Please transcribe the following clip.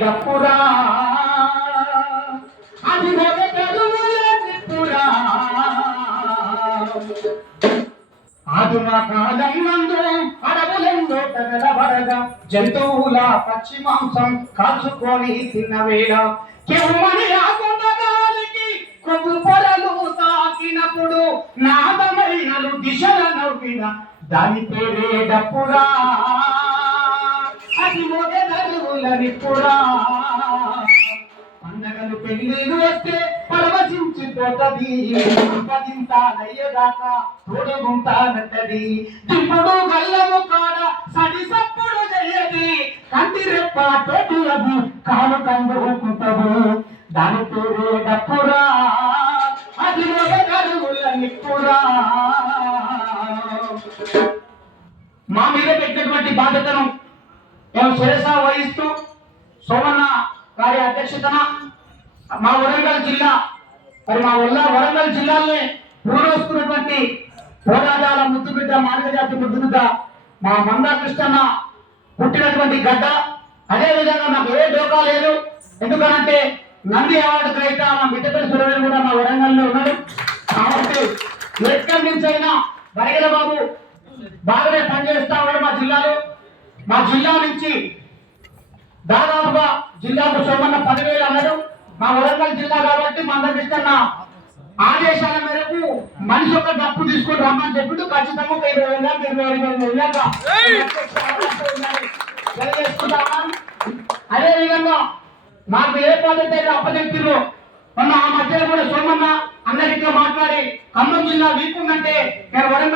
డప్పురా అది మొదటడుగుల ఆదుమ కాలం నందు అడవులెందో తగలబడగా జంతువుల పచ్చి మాంసం కాచుకొని తిన్న వేళ కెమ్మని ఆకుండగాలికి కొవ్వు పొరలు తాకినప్పుడు నాదమైనలు దిశల నవ్విన దాని పేరే డప్పురా. అది మొదలరువుల నిప్పురా పండగలు పెళ్ళిళ్ళు వస్తే పరవశించిపోతది. పదింతాలయ్యేదాకా తోడగుంటానంటది దిప్పుడు గల్లము కాడ సడి సప్పుడు చెయ్యది కంటి రెప్ప తోటిలది కాలు కందుకుంటదు దాని పేరే డప్పురా అది మొదలరువుల నిప్పురా. మా మీద పెట్టినటువంటి బాధ్యతను మేము శిరస వహిస్తూ సోమన్న గారి అధ్యక్షతన మా వరంగల్ జిల్లా మరి మా వల్ల వరంగల్ జిల్లాలోనే పూర్వస్తున్నటువంటి పోరాటాల ముద్దుబిడ్డ బిడ్డ జాతి ముద్దుబిడ్డ మా మందా కృష్ణన్న పుట్టినటువంటి గడ్డ. అదే విధంగా నాకు ఏ డోకా లేదు. ఎందుకనంటే నంది అవార్డు గ్రహీత మా మిట్టపల్లి సురవేలు కూడా మా వరంగల్లో ఉన్నారు కాబట్టి ఎక్కడి నుంచి అయినా బరగల బాబు బాగానే పనిచేస్తా ఉన్నాడు. మా జిల్లా నుంచి దాదాపుగా జిల్లాకు సోమన్న పదివేలు అన్నాడు మా వరంగల్ జిల్లా కాబట్టి మందకృష్ణ ఆదేశాల మేరకు మనిషి ఒక డప్పు తీసుకొని రమ్మని చెప్పిండు. ఖచ్చితంగా ఒక ఇరవై వేల ఇరవై ఐదు వేల అదే విధంగా మాకు ఏ పద్ధతి అయితే అప్పచెప్పిర్రో మొన్న ఆ మధ్యలో కూడా సోమన్న అందరితో మాట్లాడి ఖమ్మం జిల్లా వీక్ ఉందంటే నేను వరంగల్